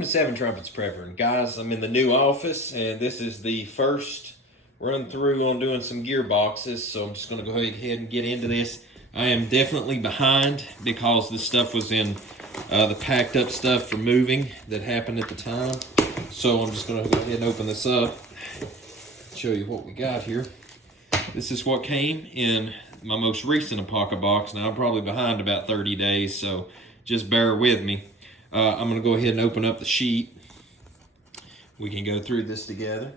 Welcome to Seven Trumpets Prepper. And guys, I'm in the new office and this is the first run through on doing some gearboxes, so I'm just going to go ahead and get into this. I am definitely behind because this stuff was in the packed up stuff for moving that happened at the time. So I'm just going to go ahead and open this up, show you what we got here. This is what came in my most recent Apocabox. Now I'm probably behind about 30 days, so just bear with me. I'm going to go ahead and open up the sheet. We can go through this together.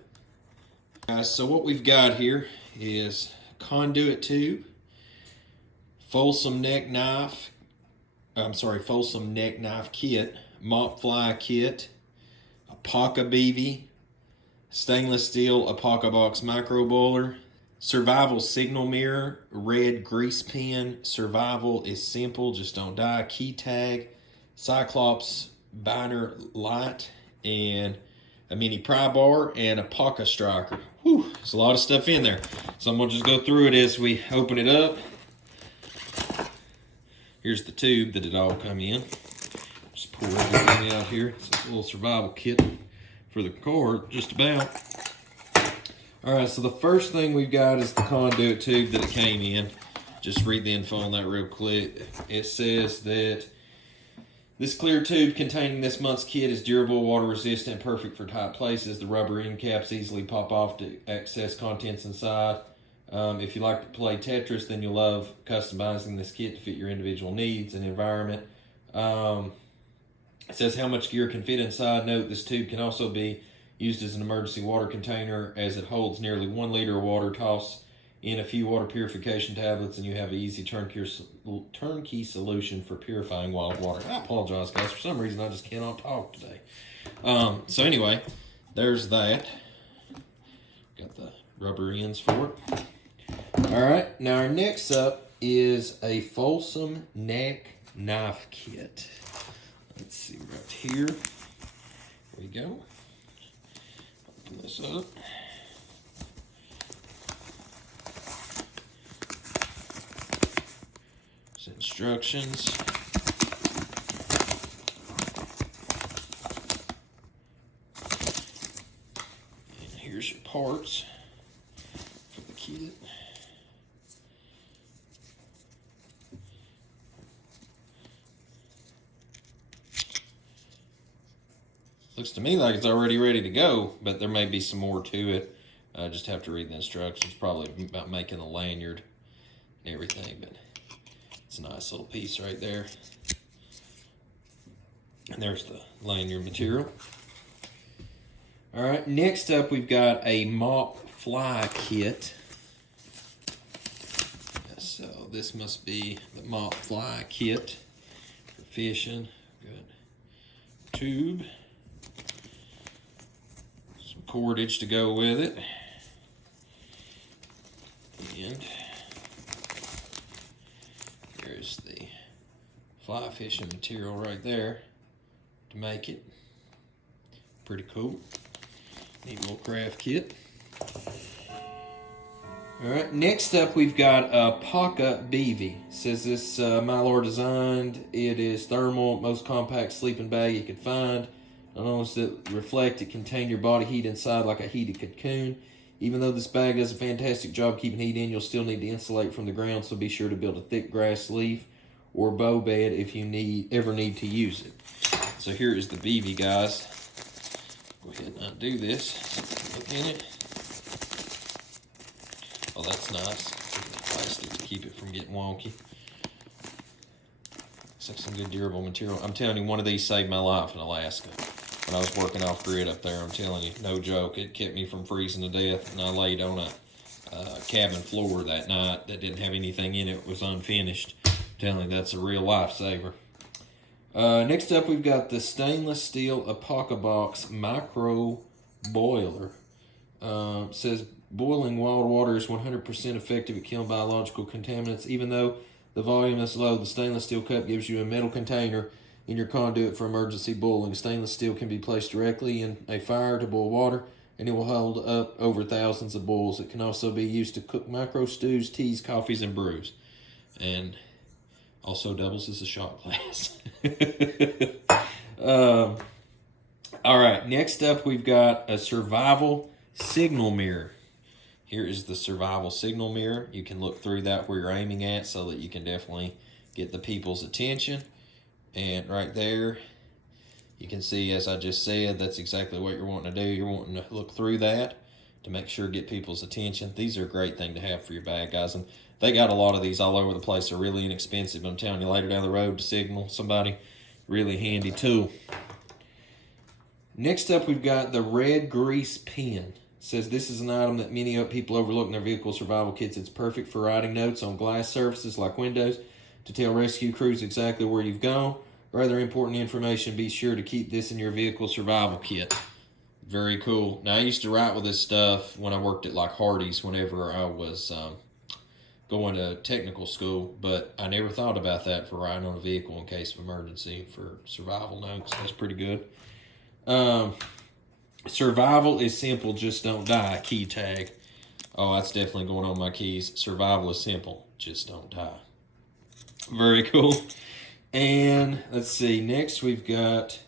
So what we've got here is conduit tube, Folsom neck knife kit, mop fly kit, Apocabox, stainless steel Apocabox micro boiler, survival signal mirror, red grease pen, survival is simple, just don't die, key tag, Cyclops binder light, and a mini pry bar, and a pocket striker. Whew, there's a lot of stuff in there. So I'm going to just go through it as we open it up. Here's the tube that it all come in. Just pour everything out here. It's a little survival kit for the car, just about. All right, so the first thing we've got is the conduit tube that it came in. Just read the info on that real quick. It says that this clear tube containing this month's kit is durable, water resistant, perfect for tight places. The rubber end caps easily pop off to access contents inside. If you like to play Tetris, then you'll love customizing this kit to fit your individual needs and environment. It says how much gear can fit inside. Note, this tube can also be used as an emergency water container as it holds nearly 1 liter of water. Toss in a few water purification tablets and you have an easy turnkey solution for purifying wild water. I apologize, guys. For some reason, I just cannot talk today. So anyway, there's that. Got the rubber ends for it. All right, now our next up is a Folsom neck knife kit. Let's see right here. Here we go. Open this up. Instructions. And here's your parts for the kit. Looks to me like it's already ready to go, but there may be some more to it. I just have to read the instructions, probably about making the lanyard and everything, but it's a nice little piece right there. And there's the lanyard material. All right, next up we've got a mop fly kit. So this must be the mop fly kit for fishing. Good tube. Some cordage to go with it. And there's the fly fishing material right there to make it. Pretty cool. Neat little craft kit. Alright, next up we've got a Apocabox. Says this Mylor designed. It is thermal, most compact sleeping bag you can find. Not only does it reflect, it contains your body heat inside like a heated cocoon. Even though this bag does a fantastic job keeping heat in, you'll still need to insulate from the ground, so be sure to build a thick grass leaf or bow bed if you ever need to use it. So here is the BB, guys. Go ahead and undo this. Look in it. Oh, that's nice. Plastic to keep it from getting wonky. Looks like some good durable material. I'm telling you, one of these saved my life in Alaska. When I was working off grid up there, I'm telling you, no joke, it kept me from freezing to death. And I laid on a cabin floor that night that didn't have anything in it. It was unfinished. I'm telling you, that's a real lifesaver. Next up, we've got the stainless steel Apocabox micro boiler. Says boiling wild water is 100% effective at killing biological contaminants. Even though the volume is low, the stainless steel cup gives you a metal container in your conduit for emergency boiling. Stainless steel can be placed directly in a fire to boil water, and it will hold up over thousands of boils. It can also be used to cook micro stews, teas, coffees, and brews. And also doubles as a shot glass. All right, next up we've got a survival signal mirror. Here is the survival signal mirror. You can look through that where you're aiming at so that you can definitely get the people's attention. And right there, you can see, as I just said, that's exactly what you're wanting to do. You're wanting to look through that to make sure get people's attention. These are a great thing to have for your bag, guys. And they got a lot of these all over the place. They're really inexpensive. I'm telling you, later down the road to signal somebody, really handy tool. Next up, we've got the red grease pen. It says this is an item that many people overlook in their vehicle survival kits. It's perfect for writing notes on glass surfaces like windows to tell rescue crews exactly where you've gone. Rather important information, be sure to keep this in your vehicle survival kit. Very cool. Now, I used to write with this stuff when I worked at like Hardee's whenever I was going to technical school, but I never thought about that for writing on a vehicle in case of emergency for survival notes. That's pretty good. Survival is simple, just don't die. Key tag. Oh, that's definitely going on my keys. Survival is simple, just don't die. Very cool. And let's see, next we've got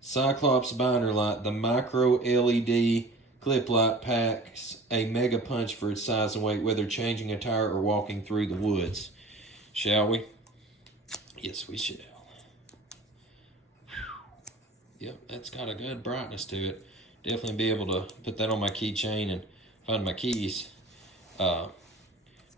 Cyclops binder light. The micro LED clip light packs a mega punch for its size and weight, whether changing a tire or walking through the woods. Shall we? Yes, we shall. Yep, that's got a good brightness to it. Definitely be able to put that on my keychain and find my keys.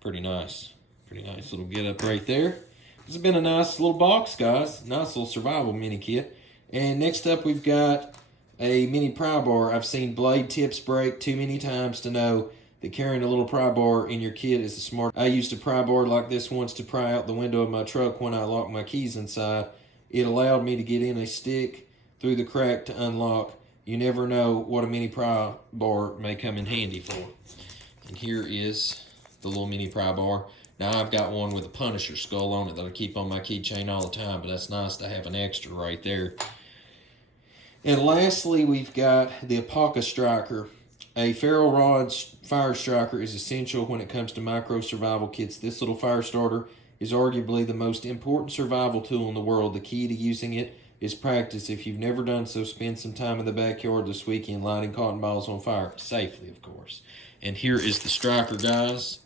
Pretty nice. Pretty nice little get up right there. This has been a nice little box, guys. Nice little survival mini kit. And next up, we've got a mini pry bar. I've seen blade tips break too many times to know that carrying a little pry bar in your kit is a smart. I used a pry bar like this once to pry out the window of my truck when I locked my keys inside. It allowed me to get in a stick through the crack to unlock. You never know what a mini pry bar may come in handy for. And here is the little mini pry bar. Now I've got one with a Punisher skull on it that I keep on my keychain all the time, but that's nice to have an extra right there. And lastly, we've got the Apocabox. A ferro rod fire striker is essential when it comes to micro survival kits. This little fire starter is arguably the most important survival tool in the world. The key to using it is practice. If you've never done so, spend some time in the backyard this weekend lighting cotton balls on fire. Safely, of course. And here is the striker, guys.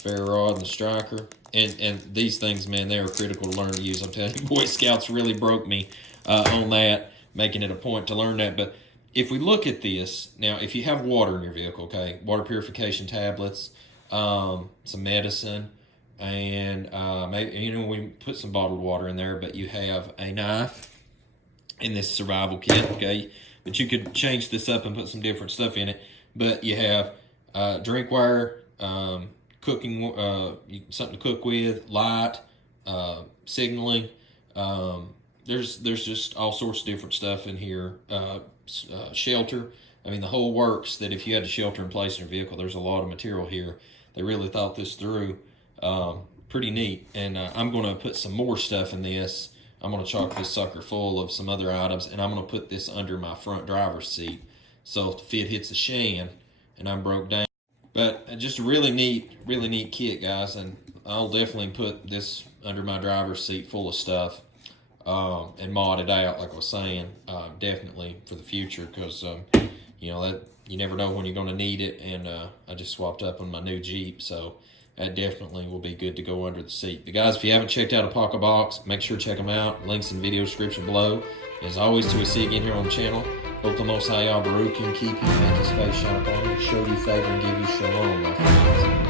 Ferro rod and the striker. And these things, man, they are critical to learn to use. I'm telling you, Boy Scouts really broke me on that, making it a point to learn that. But if we look at this, now, if you have water in your vehicle, okay, water purification tablets, some medicine, and maybe, you know, we put some bottled water in there, but you have a knife in this survival kit, okay? But you could change this up and put some different stuff in it. But you have drink wire, cooking, something to cook with, light, signaling. There's just all sorts of different stuff in here. Shelter. I mean, the whole works. That if you had a shelter in place in your vehicle, there's a lot of material here. They really thought this through. Pretty neat. And I'm going to put some more stuff in this. I'm going to chock this sucker full of some other items, and I'm going to put this under my front driver's seat. So if the fit hits a shan and I'm broke down. But just a really neat kit, guys. And I'll definitely put this under my driver's seat full of stuff and mod it out, like I was saying, definitely for the future, because, you know, that you never know when you're going to need it. And I just swapped up on my new Jeep, so that definitely will be good to go under the seat. But guys, if you haven't checked out Apocabox, make sure to check them out. Links in the video description below. As always, till we see you again here on the channel, hope the Most High Yah Baruch you and keep you, make his face shine upon you, show you favor, and give you shalom, my friends.